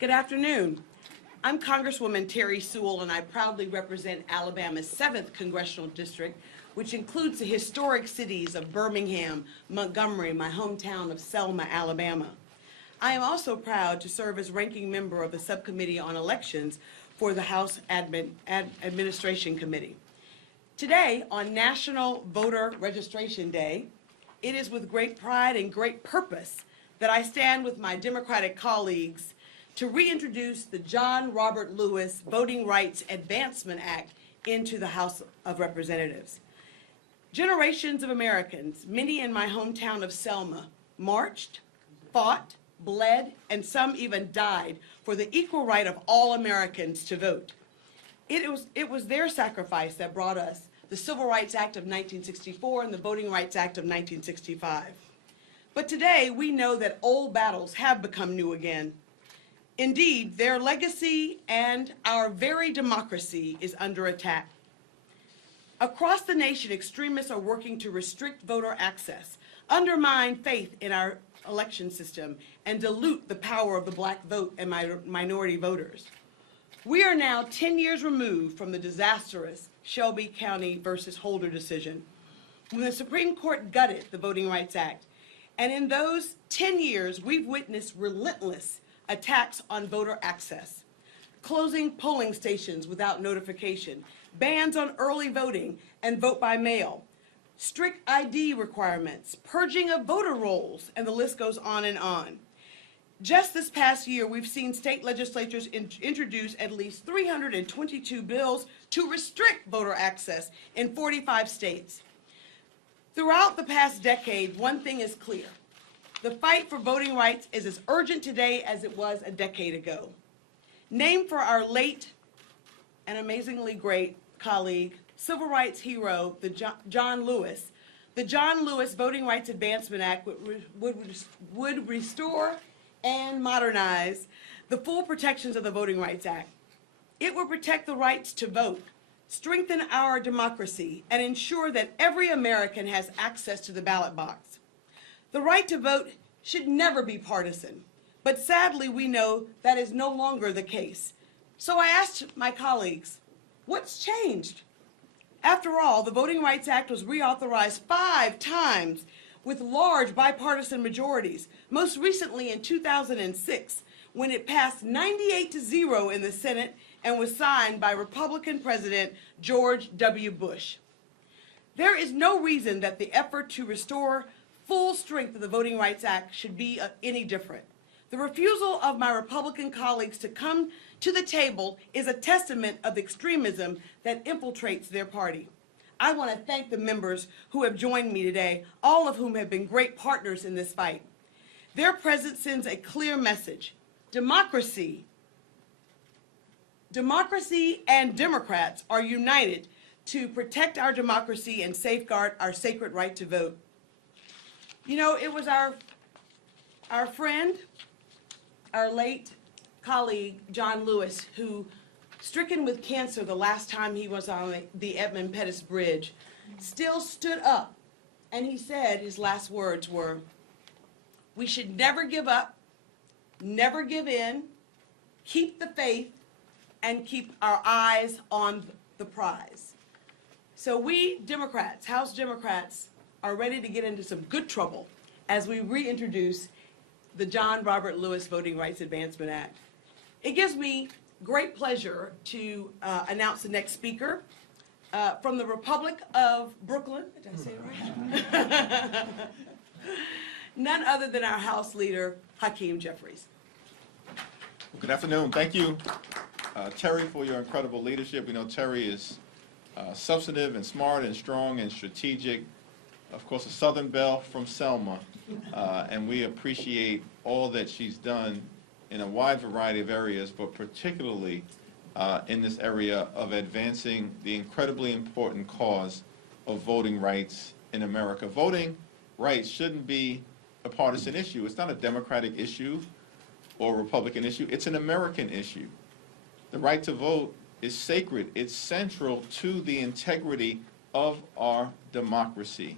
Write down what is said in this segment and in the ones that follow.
Good afternoon. I'm Congresswoman Terry Sewell, and I proudly represent Alabama's 7th Congressional District, which includes the historic cities of Birmingham, Montgomery, my hometown of Selma, Alabama. I am also proud to serve as ranking member of the Subcommittee on Elections for the House Administration Committee. Today, on National Voter Registration Day, it is with great pride and great purpose that I stand with my Democratic colleagues to reintroduce the John Robert Lewis Voting Rights Advancement Act into the House of Representatives. Generations of Americans, many in my hometown of Selma, marched, fought, bled, and some even died for the equal right of all Americans to vote. It was their sacrifice that brought us the Civil Rights Act of 1964 and the Voting Rights Act of 1965. But today, we know that old battles have become new again. Indeed, their legacy and our very democracy is under attack. Across the nation, extremists are working to restrict voter access, undermine faith in our election system, and dilute the power of the black vote and minority voters. We are now 10 years removed from the disastrous Shelby County versus Holder decision, when the Supreme Court gutted the Voting Rights Act. And in those 10 years, we've witnessed relentless attacks on voter access, closing polling stations without notification, bans on early voting and vote by mail, strict ID requirements, purging of voter rolls, and the list goes on and on. Just this past year, we've seen state legislatures introduce at least 322 bills to restrict voter access in 45 states. Throughout the past decade, one thing is clear. The fight for voting rights is as urgent today as it was a decade ago. Named for our late and amazingly great colleague, civil rights hero, John Lewis, the John Lewis Voting Rights Advancement Act would restore and modernize the full protections of the Voting Rights Act. It would protect the rights to vote, strengthen our democracy, and ensure that every American has access to the ballot box. The right to vote should never be partisan, but sadly we know that is no longer the case. So I asked my colleagues, what's changed? After all, the Voting Rights Act was reauthorized 5 times with large bipartisan majorities, most recently in 2006, when it passed 98-0 in the Senate and was signed by Republican President George W. Bush. There is no reason that the effort to restore full strength of the Voting Rights Act should be any different. The refusal of my Republican colleagues to come to the table is a testament of the extremism that infiltrates their party. I want to thank the members who have joined me today, all of whom have been great partners in this fight. Their presence sends a clear message. Democracy and Democrats are united to protect our democracy and safeguard our sacred right to vote. You know, it was our friend, our late colleague, John Lewis, who, stricken with cancer the last time he was on the Edmund Pettus Bridge, still stood up, and he said his last words were, "We should never give up, never give in, keep the faith, and keep our eyes on the prize." So we Democrats, House Democrats, are ready to get into some good trouble as we reintroduce the John Robert Lewis Voting Rights Advancement Act. It gives me great pleasure to announce the next speaker from the Republic of Brooklyn. Did I say it right? None other than our House Leader, Hakeem Jeffries. Well, good afternoon. Thank you, Terry, for your incredible leadership. We know Terry is substantive and smart and strong and strategic. Of course, a Southern Belle from Selma, and we appreciate all that she's done in a wide variety of areas, but particularly in this area of advancing the incredibly important cause of voting rights in America. Voting rights shouldn't be a partisan issue. It's not a Democratic issue or a Republican issue. It's an American issue. The right to vote is sacred. It's central to the integrity of our democracy,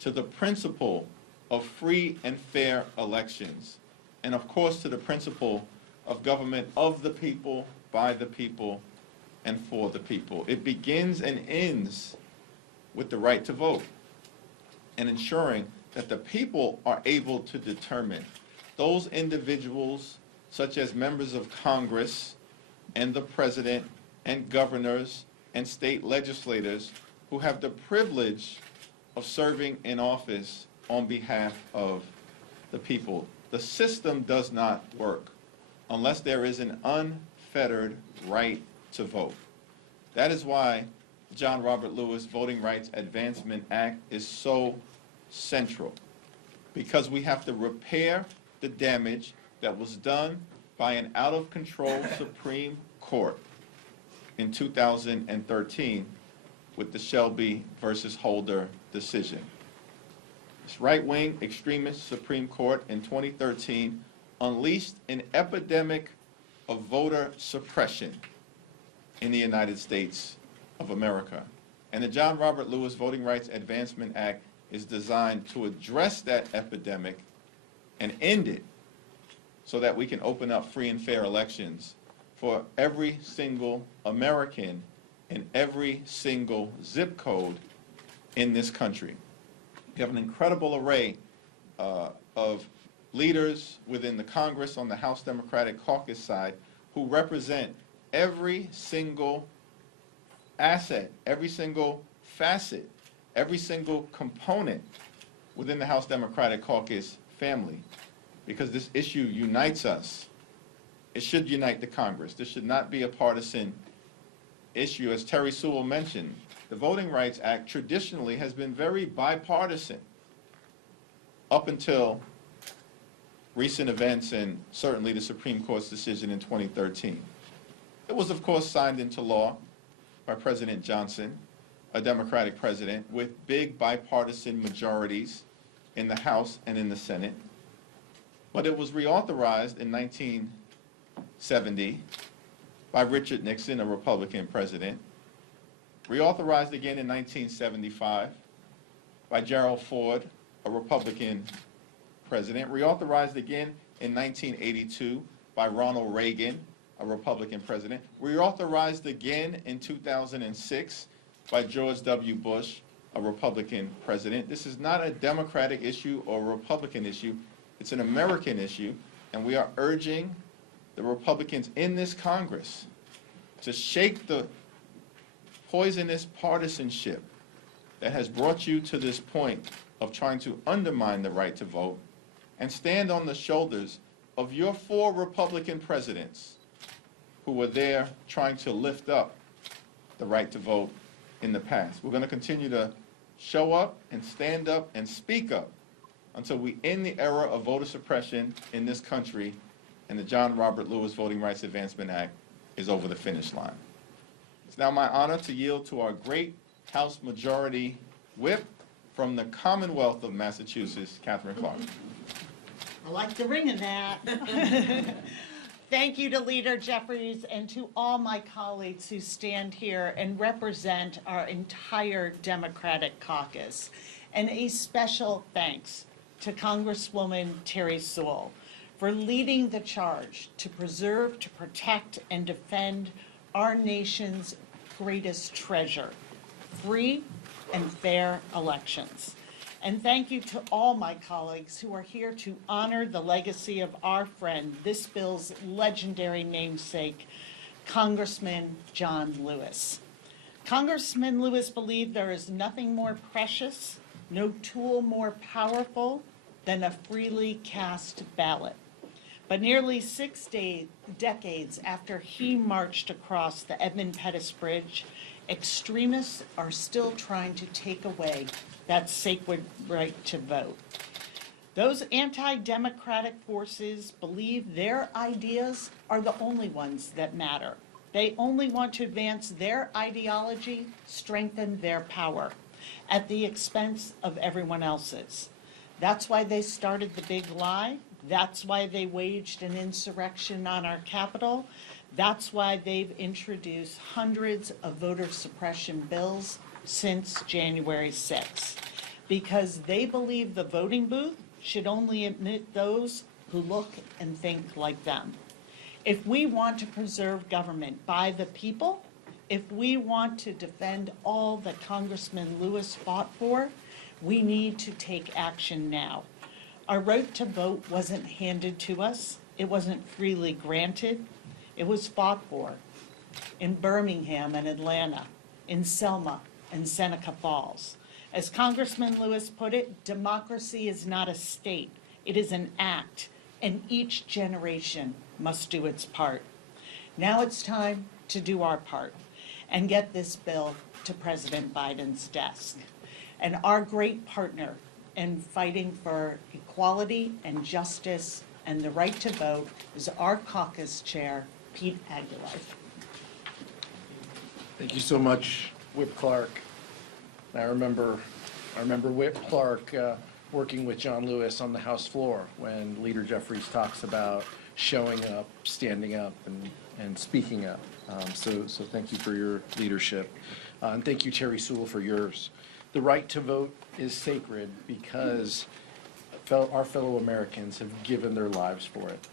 to the principle of free and fair elections, and of course to the principle of government of the people, by the people, and for the people. It begins and ends with the right to vote and ensuring that the people are able to determine those individuals, such as members of Congress and the president and governors and state legislators, who have the privilege of serving in office on behalf of the people. The system does not work unless there is an unfettered right to vote. That is why the John Robert Lewis Voting Rights Advancement Act is so central, because we have to repair the damage that was done by an out-of-control Supreme Court in 2013 with the Shelby versus Holder decision. This right-wing extremist Supreme Court in 2013 unleashed an epidemic of voter suppression in the United States of America. And the John Robert Lewis Voting Rights Advancement Act is designed to address that epidemic and end it so that we can open up free and fair elections for every single American in every single zip code in this country. We have an incredible array of leaders within the Congress on the House Democratic Caucus side who represent every single asset, every single facet, every single component within the House Democratic Caucus family, because this issue unites us. It should unite the Congress. This should not be a partisan issue. As Terry Sewell mentioned, the Voting Rights Act traditionally has been very bipartisan up until recent events and certainly the Supreme Court's decision in 2013. It was, of course, signed into law by President Johnson, a Democratic president, with big bipartisan majorities in the House and in the Senate. But it was reauthorized in 1970 by Richard Nixon, a Republican president, reauthorized again in 1975 by Gerald Ford, a Republican president, reauthorized again in 1982 by Ronald Reagan, a Republican president, reauthorized again in 2006 by George W. Bush, a Republican president. This is not a Democratic issue or a Republican issue. It's an American issue, and we are urging the Republicans in this Congress to shake the poisonous partisanship that has brought you to this point of trying to undermine the right to vote and stand on the shoulders of your 4 Republican presidents who were there trying to lift up the right to vote in the past. We're going to continue to show up and stand up and speak up until we end the era of voter suppression in this country and the John Robert Lewis Voting Rights Advancement Act is over the finish line. It's now my honor to yield to our great House Majority Whip from the Commonwealth of Massachusetts, Catherine Clark. I like the ring of that. Thank you to Leader Jeffries and to all my colleagues who stand here and represent our entire Democratic caucus. And a special thanks to Congresswoman Terry Sewell for leading the charge to preserve, to protect, and defend our nation's greatest treasure, free and fair elections. And thank you to all my colleagues who are here to honor the legacy of our friend, this bill's legendary namesake, Congressman John Lewis. Congressman Lewis believed there is nothing more precious, no tool more powerful than a freely cast ballot. But nearly 6 decades after he marched across the Edmund Pettus Bridge, extremists are still trying to take away that sacred right to vote. Those anti-democratic forces believe their ideas are the only ones that matter. They only want to advance their ideology, strengthen their power, at the expense of everyone else's. That's why they started the big lie. That's why they waged an insurrection on our Capitol. That's why they've introduced hundreds of voter suppression bills since January 6th, because they believe the voting booth should only admit those who look and think like them. If we want to preserve government by the people, if we want to defend all that Congressman Lewis fought for, we need to take action now. Our right to vote wasn't handed to us. It wasn't freely granted. It was fought for in Birmingham and Atlanta, in Selma and Seneca Falls. As Congressman Lewis put it, democracy is not a state. It is an act, and each generation must do its part. Now it's time to do our part and get this bill to President Biden's desk. And our great partner in fighting for equality and justice and the right to vote is our caucus chair, Pete Aguilar. Thank you so much, Whip Clark. I remember Whip Clark working with John Lewis on the House floor when Leader Jeffries talks about showing up, standing up, and speaking up. So thank you for your leadership. And thank you, Terry Sewell, for yours. The right to vote is sacred because our fellow Americans have given their lives for it.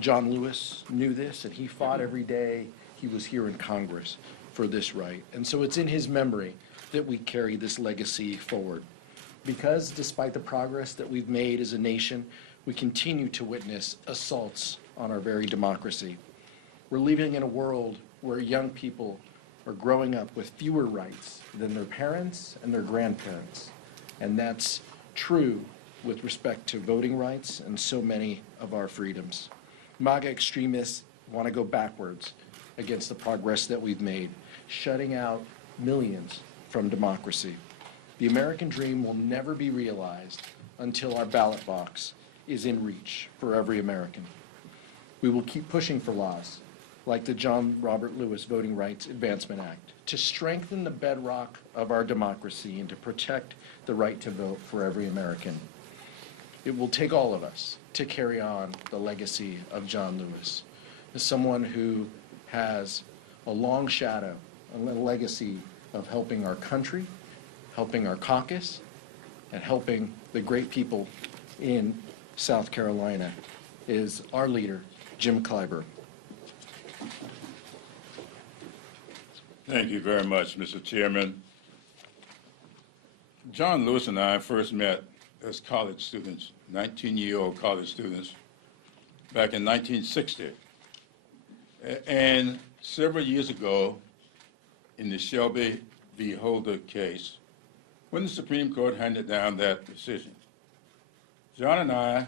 John Lewis knew this, and he fought every day he was here in Congress for this right. And so it's in his memory that we carry this legacy forward. Because despite the progress that we've made as a nation, we continue to witness assaults on our very democracy. We're living in a world where young people are growing up with fewer rights than their parents and their grandparents. And that's true with respect to voting rights and so many of our freedoms. MAGA extremists want to go backwards against the progress that we've made, shutting out millions from democracy. The American dream will never be realized until our ballot box is in reach for every American. We will keep pushing for laws like the John Robert Lewis Voting Rights Advancement Act to strengthen the bedrock of our democracy and to protect the right to vote for every American. It will take all of us to carry on the legacy of John Lewis, as someone who has a long shadow, a legacy of helping our country, helping our caucus, and helping the great people in South Carolina, is our leader, Jim Clyburn. Thank you very much, Mr. Chairman. John Lewis and I first met as college students, 19-year-old college students, back in 1960. And several years ago, in the Shelby v. Holder case, when the Supreme Court handed down that decision, John and I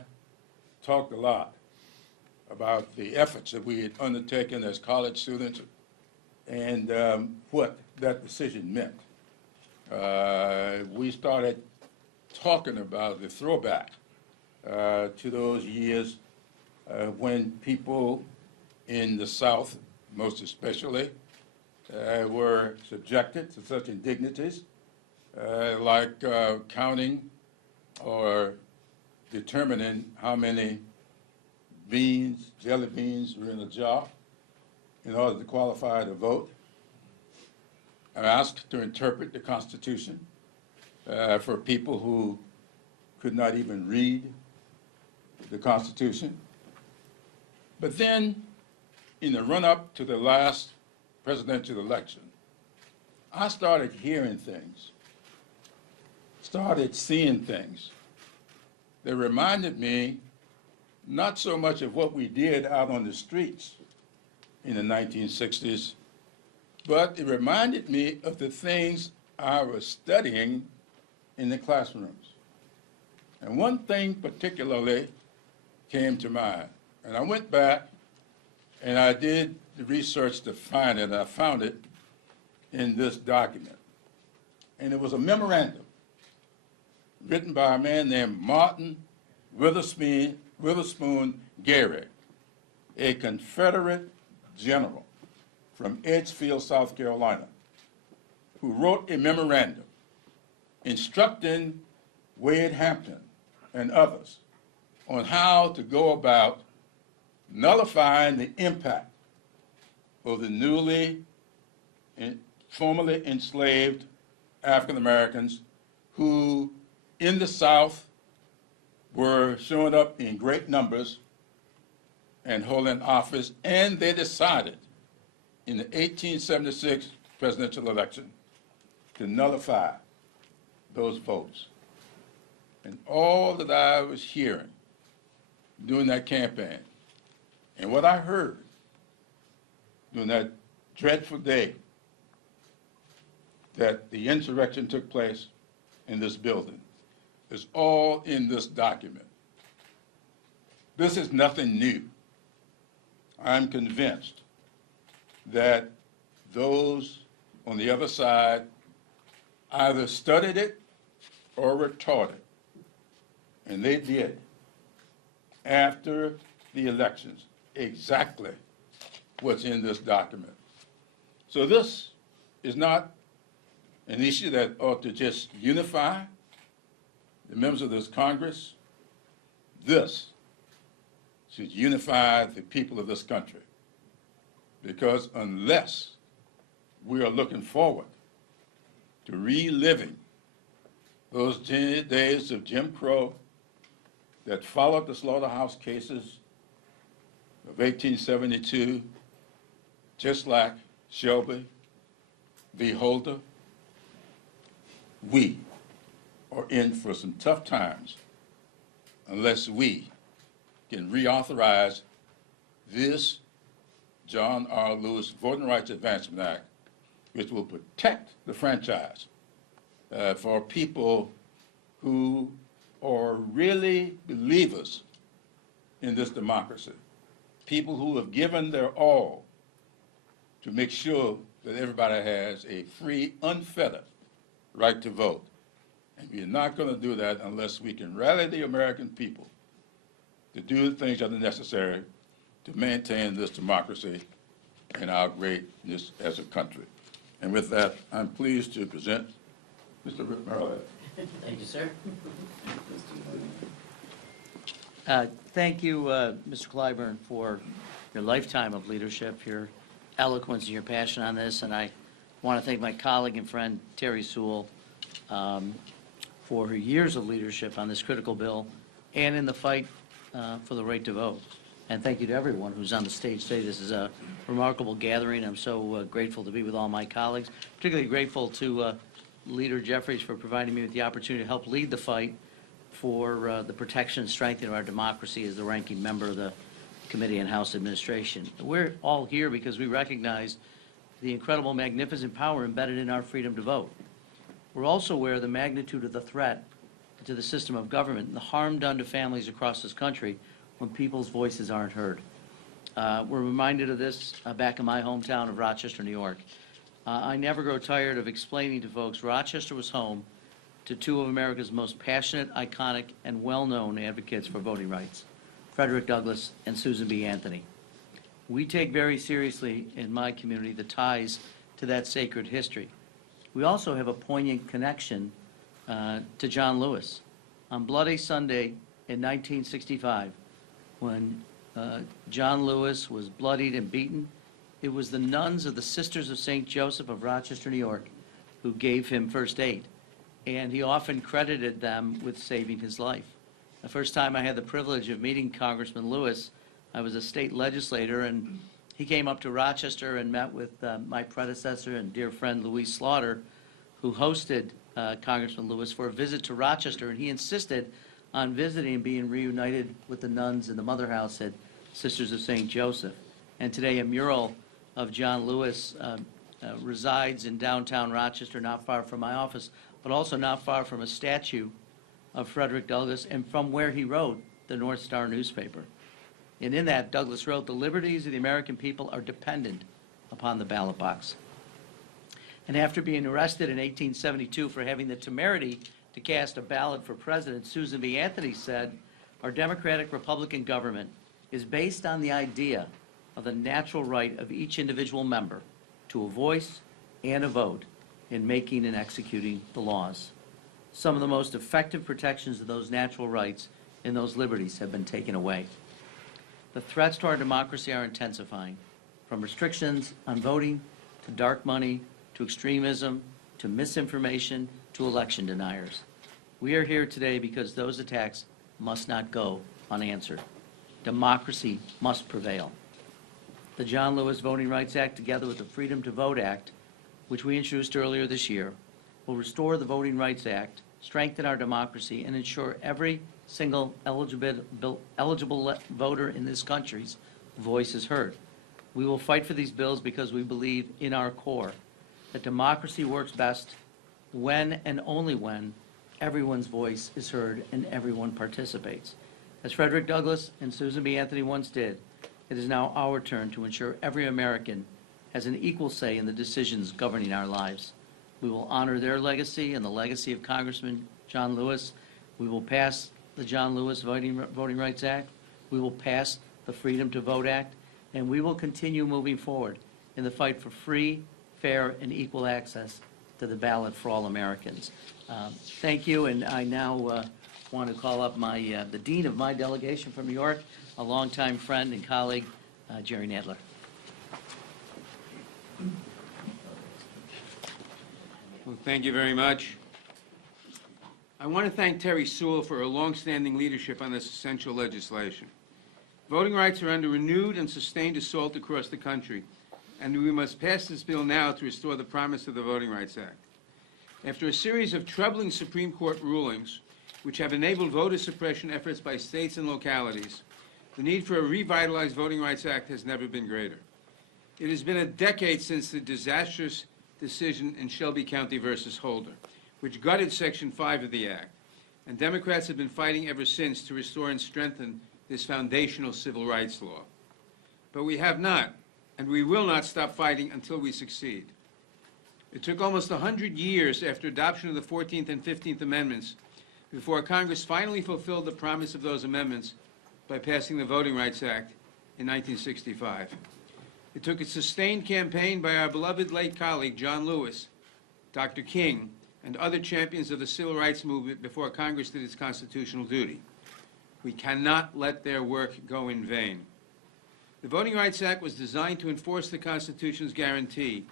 talked a lot about the efforts that we had undertaken as college students and what that decision meant. We started talking about the throwback to those years when people in the South, most especially, were subjected to such indignities like counting or determining how many beans, jelly beans were in a jar in order to qualify to vote. I'm asked to interpret the Constitution for people who could not even read the Constitution. But then, in the run-up to the last presidential election, I started hearing things, started seeing things that reminded me not so much of what we did out on the streets in the 1960s, but it reminded me of the things I was studying in the classrooms. And one thing particularly came to mind. And I went back and I did the research to find it, and I found it in this document. And it was a memorandum written by a man named Martin Witherspoon Gary, a Confederate general from Edgefield, South Carolina, who wrote a memorandum instructing Wade Hampton and others on how to go about nullifying the impact of the newly and formerly enslaved African Americans who in the South were showing up in great numbers and holding office, and they decided in the 1876 presidential election to nullify those votes. And all that I was hearing during that campaign, and what I heard during that dreadful day that the insurrection took place in this building, is all in this document. This is nothing new. I'm convinced that those on the other side either studied it or were taught it. And they did, after the elections, exactly what's in this document. So this is not an issue that ought to just unify the members of this Congress. This should unify the people of this country. Because unless we are looking forward to reliving those days of Jim Crow that followed the slaughterhouse cases of 1872, just like Shelby v. Holder, we are in for some tough times unless we can reauthorize this John R. Lewis Voting Rights Advancement Act, which will protect the franchise for people who are really believers in this democracy, people who have given their all to make sure that everybody has a free, unfettered right to vote. And we're not going to do that unless we can rally the American people to do the things that are necessary to maintain this democracy and our greatness as a country. And with that, I'm pleased to present Mr. Rick Marlett. Thank you, sir. Thank you, Mr. Clyburn, for your lifetime of leadership, your eloquence and your passion on this. And I want to thank my colleague and friend, Terry Sewell, for her years of leadership on this critical bill and in the fight for the right to vote. And thank you to everyone who's on the stage today. This is a remarkable gathering. I'm so grateful to be with all my colleagues, particularly grateful to Leader Jeffries for providing me with the opportunity to help lead the fight for the protection and strengthening of our democracy as the ranking member of the Committee on House Administration. We're all here because we recognize the incredible, magnificent power embedded in our freedom to vote. We're also aware of the magnitude of the threat to the system of government and the harm done to families across this country when people's voices aren't heard. We're reminded of this back in my hometown of Rochester, New York. I never grow tired of explaining to folks Rochester was home to two of America's most passionate, iconic, and well-known advocates for voting rights, Frederick Douglass and Susan B. Anthony. We take very seriously in my community the ties to that sacred history. We also have a poignant connection to John Lewis. On Bloody Sunday in 1965, when John Lewis was bloodied and beaten, it was the nuns of the Sisters of St. Joseph of Rochester, New York, who gave him first aid. And he often credited them with saving his life. The first time I had the privilege of meeting Congressman Lewis, I was a state legislator, and he came up to Rochester and met with my predecessor and dear friend Louise Slaughter, who hosted Congressman Lewis for a visit to Rochester, and he insisted on visiting and being reunited with the nuns in the mother house at Sisters of St. Joseph. And today a mural of John Lewis resides in downtown Rochester, not far from my office, but also not far from a statue of Frederick Douglass and from where he wrote the North Star newspaper. And in that, Douglass wrote, "The liberties of the American people are dependent upon the ballot box." And after being arrested in 1872 for having the temerity to cast a ballot for president, Susan B. Anthony said, "Our democratic Republican government is based on the idea of the natural right of each individual member to a voice and a vote in making and executing the laws. Some of the most effective protections of those natural rights and those liberties have been taken away. The threats to our democracy are intensifying, from restrictions on voting to dark money to extremism to misinformation to election deniers. We are here today because those attacks must not go unanswered. democracy must prevail. The John Lewis Voting Rights Act, together with the Freedom to Vote Act, which we introduced earlier this year, will restore the Voting Rights Act, strengthen our democracy, and ensure every single eligible voter in this country's voice is heard. We will fight for these bills because we believe in our core that democracy works best when and only when everyone's voice is heard and everyone participates. As Frederick Douglass and Susan B. Anthony once did, it is now our turn to ensure every American has an equal say in the decisions governing our lives. We will honor their legacy and the legacy of Congressman John Lewis. We will pass the John Lewis Voting Rights Act. We will pass the Freedom to Vote Act, and we will continue moving forward in the fight for free, fair, and equal access to the ballot for all Americans. Thank you, and I now want to call up the dean of my delegation from New York, a longtime friend and colleague, Jerry Nadler. Well, thank you very much. I want to thank Terry Sewell for her longstanding leadership on this essential legislation. Voting rights are under renewed and sustained assault across the country, and we must pass this bill now to restore the promise of the Voting Rights Act. After a series of troubling Supreme Court rulings, which have enabled voter suppression efforts by states and localities, the need for a revitalized Voting Rights Act has never been greater. It has been a decade since the disastrous decision in Shelby County versus Holder, which gutted Section 5 of the Act, and Democrats have been fighting ever since to restore and strengthen this foundational civil rights law. But we have not, and we will not stop fighting until we succeed. It took almost 100 years after adoption of the 14th and 15th Amendments before Congress finally fulfilled the promise of those amendments by passing the Voting Rights Act in 1965. It took a sustained campaign by our beloved late colleague, John Lewis, Dr. King, and other champions of the civil rights movement before Congress did its constitutional duty. We cannot let their work go in vain. The Voting Rights Act was designed to enforce the Constitution's guarantee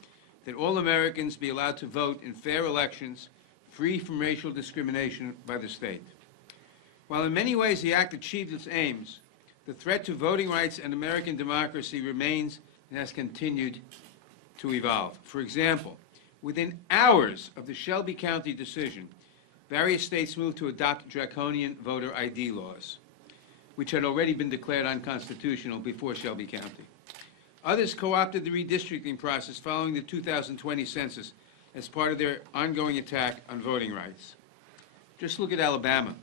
that all Americans be allowed to vote in fair elections, free from racial discrimination by the state. While in many ways the Act achieved its aims, the threat to voting rights and American democracy remains and has continued to evolve. For example, within hours of the Shelby County decision, various states moved to adopt draconian voter ID laws, which had already been declared unconstitutional before Shelby County. Others co-opted the redistricting process following the 2020 census as part of their ongoing attack on voting rights. Just look at Alabama,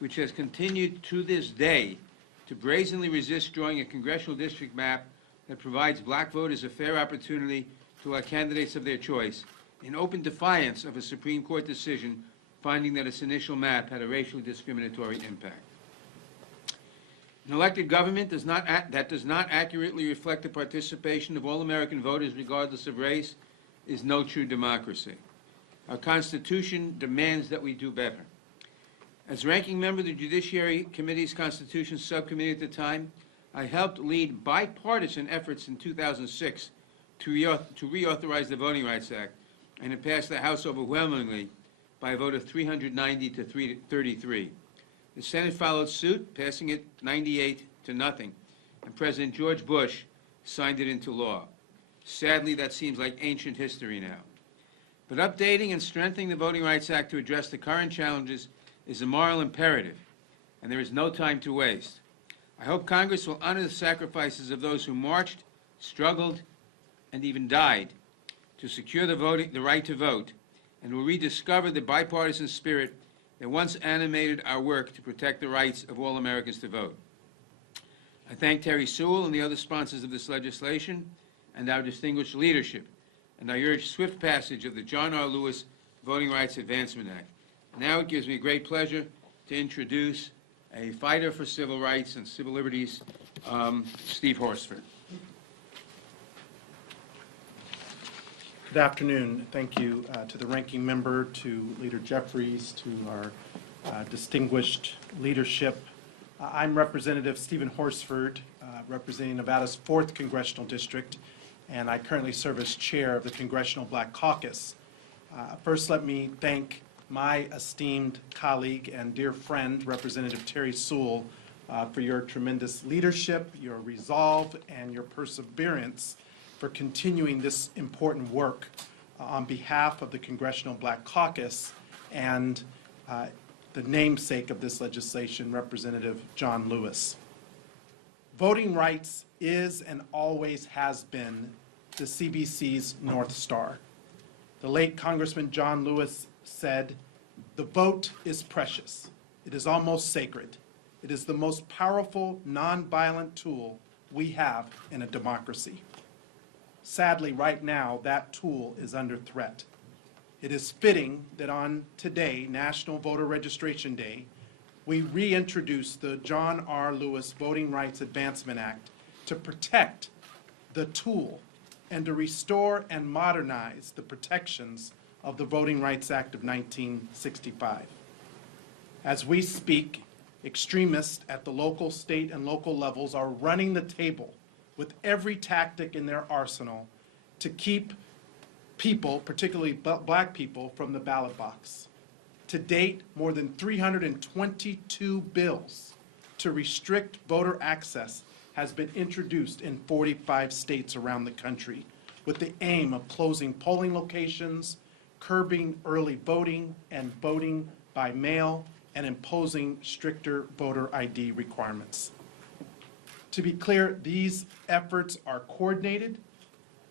which has continued to this day to brazenly resist drawing a congressional district map that provides black voters a fair opportunity to elect candidates of their choice, in open defiance of a Supreme Court decision finding that its initial map had a racially discriminatory impact. An elected government that does not accurately reflect the participation of all American voters regardless of race is no true democracy. Our Constitution demands that we do better. As ranking member of the Judiciary Committee's Constitution Subcommittee at the time, I helped lead bipartisan efforts in 2006 to reauthorize the Voting Rights Act, and it passed the House overwhelmingly by a vote of 390 to 333. The Senate followed suit, passing it 98 to nothing, and President George Bush signed it into law. Sadly, that seems like ancient history now. But updating and strengthening the Voting Rights Act to address the current challenges is a moral imperative, and there is no time to waste. I hope Congress will honor the sacrifices of those who marched, struggled, and even died to secure the right to vote, and will rediscover the bipartisan spirit that once animated our work to protect the rights of all Americans to vote. I thank Terry Sewell and the other sponsors of this legislation and our distinguished leadership, and I urge swift passage of the John R. Lewis Voting Rights Advancement Act. Now it gives me great pleasure to introduce a fighter for civil rights and civil liberties, Steve Horsford. Good afternoon. Thank you to the ranking member, to Leader Jeffries, to our distinguished leadership. I'm Representative Stephen Horsford, representing Nevada's 4th Congressional District, and I currently serve as chair of the Congressional Black Caucus. First, let me thank my esteemed colleague and dear friend, Representative Terry Sewell, for your tremendous leadership, your resolve, and your perseverance for continuing this important work on behalf of the Congressional Black Caucus and the namesake of this legislation, Representative John Lewis. Voting rights is and always has been the CBC's North Star. The late Congressman John Lewis said, "The vote is precious. It is almost sacred. It is the most powerful nonviolent tool we have in a democracy." Sadly, right now, that tool is under threat. It is fitting that on today, National Voter Registration Day, we reintroduce the John R. Lewis Voting Rights Advancement Act to protect the tool and to restore and modernize the protections of the Voting Rights Act of 1965. As we speak, extremists at the local, state, and local levels are running the table with every tactic in their arsenal to keep people, particularly black people, from the ballot box. To date, more than 322 bills to restrict voter access has been introduced in 45 states around the country with the aim of closing polling locations, curbing early voting and voting by mail, and imposing stricter voter ID requirements. To be clear, these efforts are coordinated,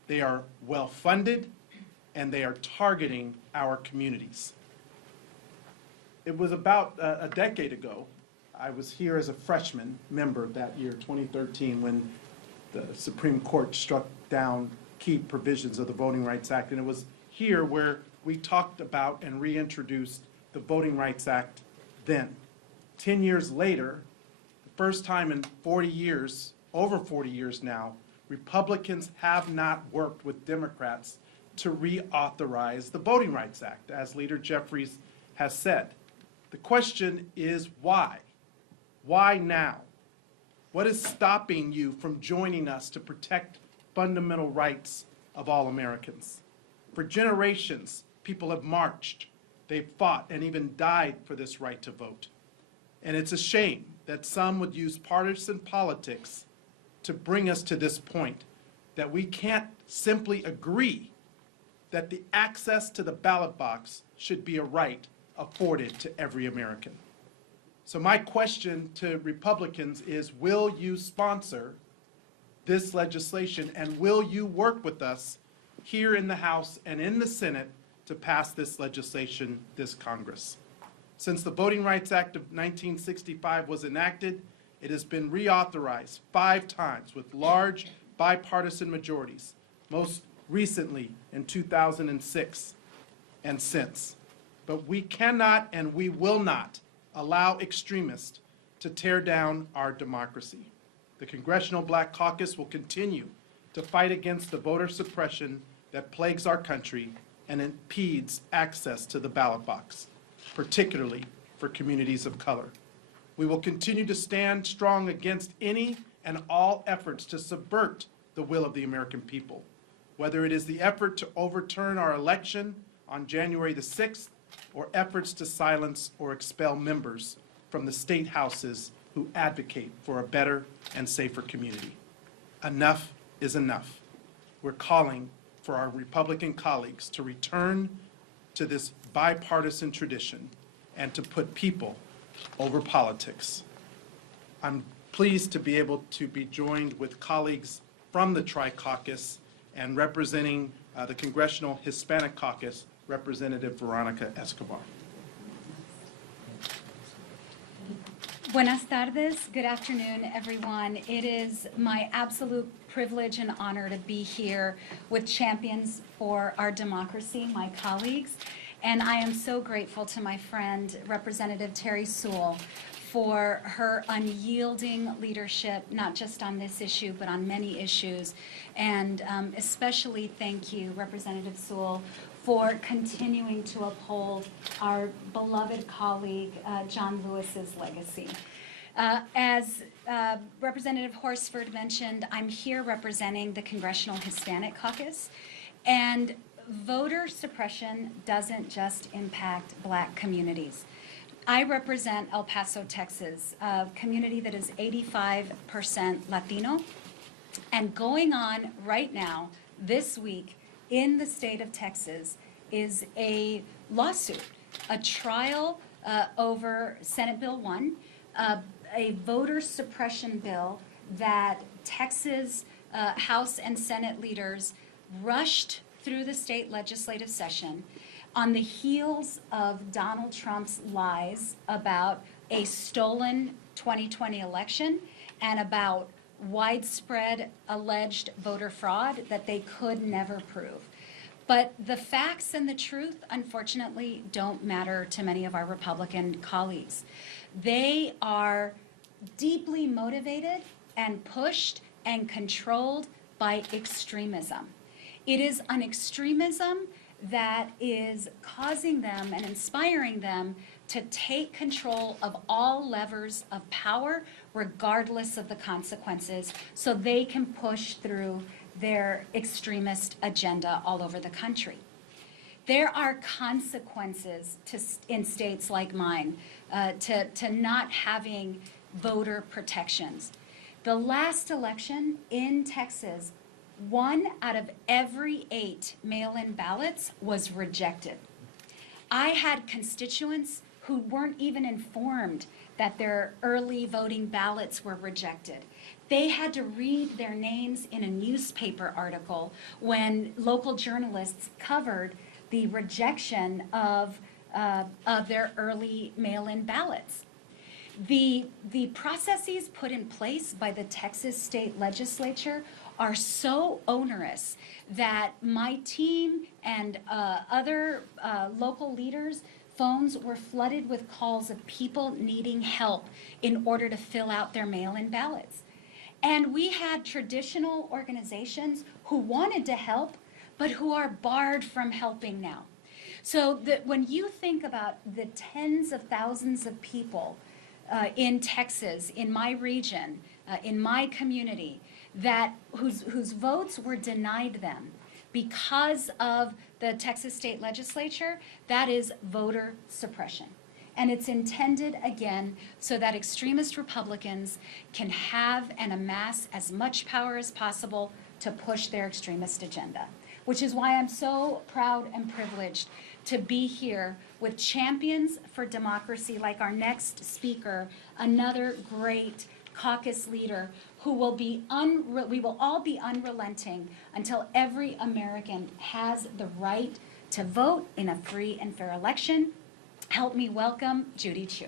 they are well-funded, and they are targeting our communities. It was about a decade ago, I was here as a freshman member that year, 2013, when the Supreme Court struck down key provisions of the Voting Rights Act, and it was here where we talked about and reintroduced the Voting Rights Act then. 10 years later, the first time in 40 years, over 40 years now, Republicans have not worked with Democrats to reauthorize the Voting Rights Act, as Leader Jeffries has said. The question is why? Why now? What is stopping you from joining us to protect fundamental rights of all Americans? For generations, people have marched, they've fought, and even died for this right to vote. And it's a shame that some would use partisan politics to bring us to this point, that we can't simply agree that the access to the ballot box should be a right afforded to every American. So my question to Republicans is, will you sponsor this legislation, and will you work with us here in the House and in the Senate to pass this legislation this Congress? Since the Voting Rights Act of 1965 was enacted, it has been reauthorized 5 times with large bipartisan majorities, most recently in 2006 and since. But we cannot and we will not allow extremists to tear down our democracy. The Congressional Black Caucus will continue to fight against the voter suppression that plagues our country and impedes access to the ballot box, particularly for communities of color. We will continue to stand strong against any and all efforts to subvert the will of the American people, whether it is the effort to overturn our election on January the 6th or efforts to silence or expel members from the state houses who advocate for a better and safer community. Enough is enough. We're calling for our Republican colleagues to return to this bipartisan tradition and to put people over politics. I'm pleased to be able to be joined with colleagues from the Tri-Caucus and representing the Congressional Hispanic Caucus, Representative Veronica Escobar. Buenas tardes. Good afternoon, everyone. It is my absolute privilege and honor to be here with champions for our democracy, my colleagues. And I am so grateful to my friend, Representative Terry Sewell, for her unyielding leadership, not just on this issue, but on many issues. And especially thank you, Representative Sewell, for continuing to uphold our beloved colleague, John Lewis's legacy. As Representative Horsford mentioned, I'm here representing the Congressional Hispanic Caucus, and voter suppression doesn't just impact Black communities. I represent El Paso, Texas, a community that is 85% Latino. And going on right now, this week, in the state of Texas, is a lawsuit, a trial over Senate Bill 1, a voter suppression bill that Texas House and Senate leaders rushed through the state legislative session on the heels of Donald Trump's lies about a stolen 2020 election and about widespread alleged voter fraud that they could never prove. But the facts and the truth, unfortunately, don't matter to many of our Republican colleagues. They are deeply motivated and pushed and controlled by extremism. It is an extremism that is causing them and inspiring them to take control of all levers of power, regardless of the consequences, so they can push through their extremist agenda all over the country. There are consequences in states like mine to not having voter protections. The last election in Texas, 1 out of every 8 mail-in ballots was rejected. I had constituents who weren't even informed that their early voting ballots were rejected. They had to read their names in a newspaper article when local journalists covered the rejection of their early mail-in ballots. The processes put in place by the Texas state legislature are so onerous that my team and other local leaders' phones were flooded with calls of people needing help in order to fill out their mail-in ballots. And we had traditional organizations who wanted to help, but who are barred from helping now. So that when you think about the tens of thousands of people in Texas, in my region, in my community, whose votes were denied them because of the Texas state legislature, that is voter suppression. And it's intended, again, so that extremist Republicans can have and amass as much power as possible to push their extremist agenda, which is why I'm so proud and privileged to be here with champions for democracy like our next speaker, another great caucus leader who will be we will all be unrelenting until every American has the right to vote in a free and fair election. Help me welcome Judy Chu.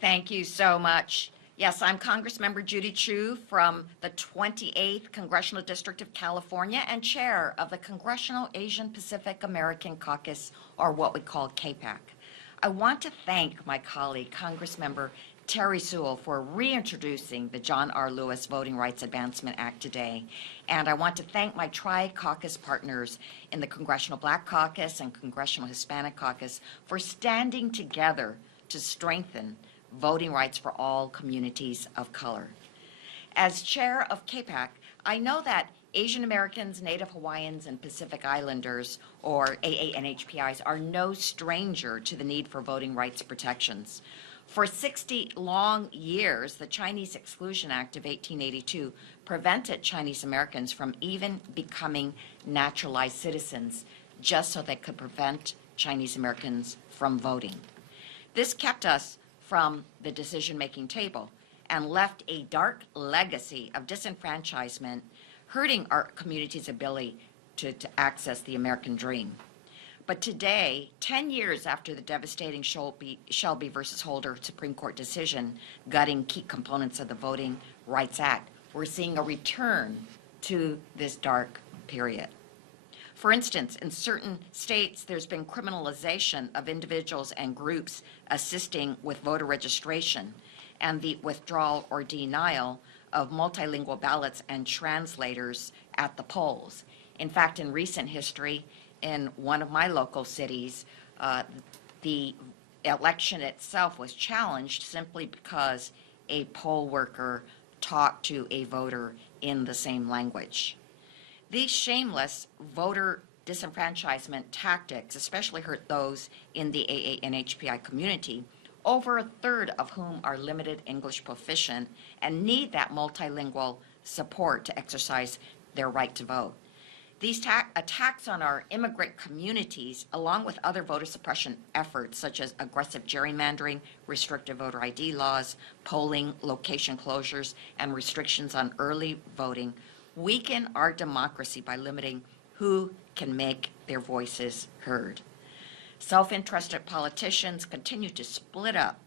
Thank you so much. Yes, I'm Congressmember Judy Chu from the 28th Congressional District of California and chair of the Congressional Asian Pacific American Caucus, or what we call CAPAC. I want to thank my colleague, Congressmember Terry Sewell, for reintroducing the John R. Lewis Voting Rights Advancement Act today. And I want to thank my tri-caucus partners in the Congressional Black Caucus and Congressional Hispanic Caucus for standing together to strengthen voting rights for all communities of color. As chair of CAPAC, I know that Asian Americans, Native Hawaiians, and Pacific Islanders, or AANHPIs, are no stranger to the need for voting rights protections. For 60 long years, the Chinese Exclusion Act of 1882 prevented Chinese Americans from even becoming naturalized citizens, just so they could prevent Chinese Americans from voting. This kept us from the decision-making table and left a dark legacy of disenfranchisement, hurting our community's ability to access the American dream. But today, 10 years after the devastating Shelby versus Holder Supreme Court decision gutting key components of the Voting Rights Act, we're seeing a return to this dark period. For instance, in certain states, there's been criminalization of individuals and groups assisting with voter registration and the withdrawal or denial of multilingual ballots and translators at the polls. In fact, in recent history, in one of my local cities, the election itself was challenged simply because a poll worker talked to a voter in the same language. These shameless voter disenfranchisement tactics especially hurt those in the AA-NHPI community, over a third of whom are limited English proficient and need that multilingual support to exercise their right to vote. These attacks on our immigrant communities, along with other voter suppression efforts such as aggressive gerrymandering, restrictive voter ID laws, polling location closures, and restrictions on early voting, weaken our democracy by limiting who can make their voices heard. Self-interested politicians continue to split up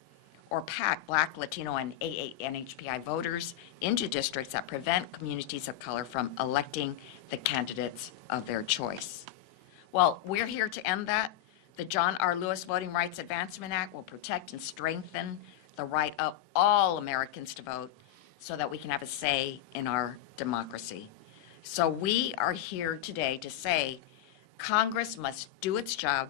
or pack Black, Latino, and AA-NHPI voters into districts that prevent communities of color from electing the candidates of their choice. Well, we're here to end that. The John R. Lewis Voting Rights Advancement Act will protect and strengthen the right of all Americans to vote so that we can have a say in our democracy. So we are here today to say Congress must do its job,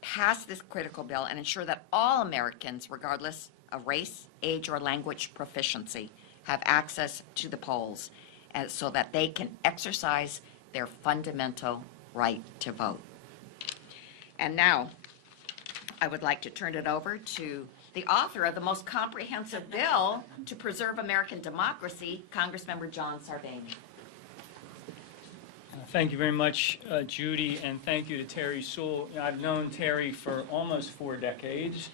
pass this critical bill, and ensure that all Americans, regardless of race, age, or language proficiency, have access to the polls so that they can exercise their fundamental right to vote. And now, I would like to turn it over to the author of the most comprehensive bill to preserve American democracy, Congressmember John Sarbanes. Thank you very much, Judy, and thank you to Terry Sewell. I've known Terry for almost 4 decades,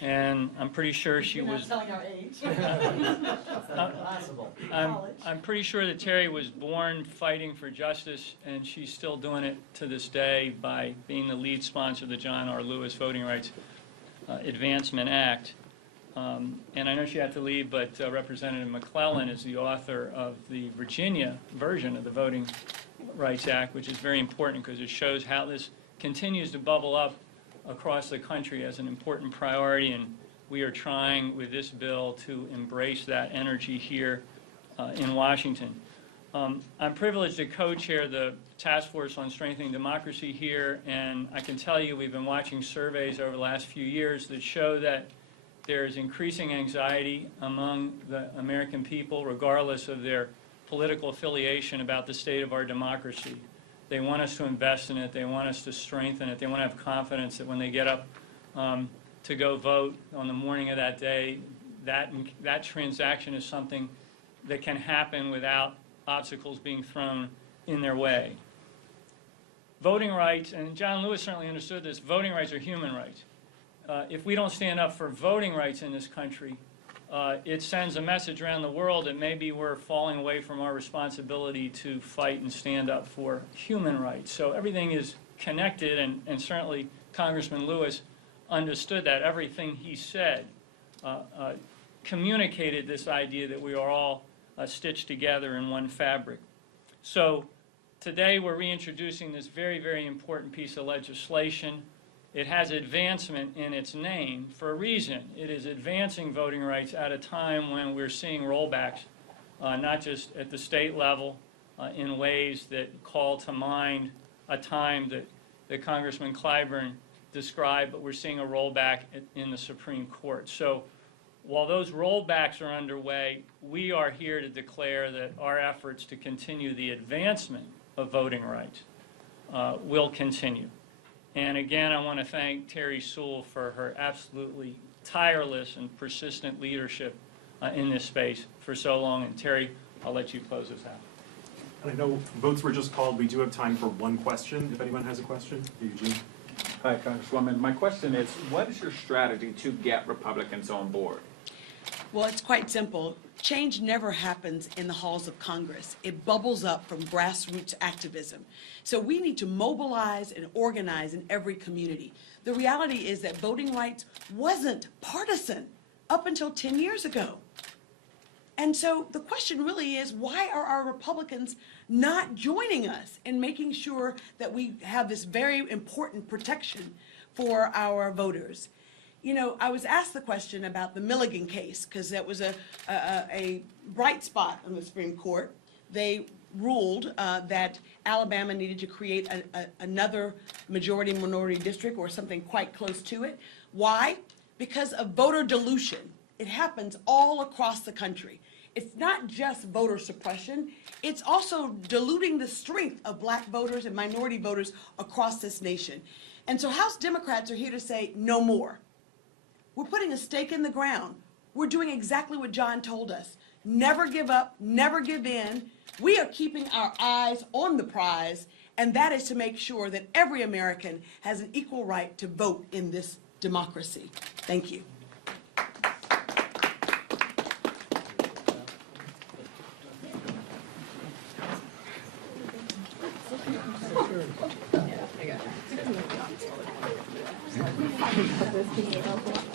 and I'm pretty sure she was... You're not telling our age. I'm pretty sure that Terry was born fighting for justice, and she's still doing it to this day by being the lead sponsor of the John R. Lewis Voting Rights Advancement Act. And I know she had to leave, but Representative McClellan is the author of the Virginia version of the Voting Rights Act, which is very important because it shows how this continues to bubble up across the country as an important priority, and we are trying with this bill to embrace that energy here in Washington. I'm privileged to co-chair the Task Force on Strengthening Democracy here, and I can tell you we've been watching surveys over the last few years that show that there is increasing anxiety among the American people, regardless of their political affiliation, about the state of our democracy. They want us to invest in it. They want us to strengthen it. They want to have confidence that when they get up to go vote on the morning of that day, that transaction is something that can happen without obstacles being thrown in their way. Voting rights, and John Lewis certainly understood this, voting rights are human rights. If we don't stand up for voting rights in this country, it sends a message around the world that maybe we're falling away from our responsibility to fight and stand up for human rights. So everything is connected, and certainly Congressman Lewis understood that. Everything he said communicated this idea that we are all stitched together in one fabric. So today we're reintroducing this very, very important piece of legislation. It has advancement in its name for a reason. It is advancing voting rights at a time when we're seeing rollbacks, not just at the state level, in ways that call to mind a time that Congressman Clyburn described, but we're seeing a rollback in the Supreme Court. So while those rollbacks are underway, we are here to declare that our efforts to continue the advancement of voting rights will continue. And again, I want to thank Terry Sewell for her absolutely tireless and persistent leadership in this space for so long. And Terry, I'll let you close this out. And I know votes were just called. We do have time for one question, if anyone has a question. Eugene. Hi, Congresswoman. My question is, what is your strategy to get Republicans on board? Well, it's quite simple. Change never happens in the halls of Congress. It bubbles up from grassroots activism. So we need to mobilize and organize in every community. The reality is that voting rights wasn't partisan up until 10 years ago. And so the question really is, why are our Republicans not joining us in making sure that we have this very important protection for our voters? You know, I was asked the question about the Milligan case because that was a bright spot in the Supreme Court. They ruled that Alabama needed to create another majority-minority district or something quite close to it. Why? Because of voter dilution. It happens all across the country. It's not just voter suppression, it's also diluting the strength of black voters and minority voters across this nation. And so House Democrats are here to say no more. We're putting a stake in the ground. We're doing exactly what John told us. Never give up, never give in. We are keeping our eyes on the prize, and that is to make sure that every American has an equal right to vote in this democracy. Thank you. I got it.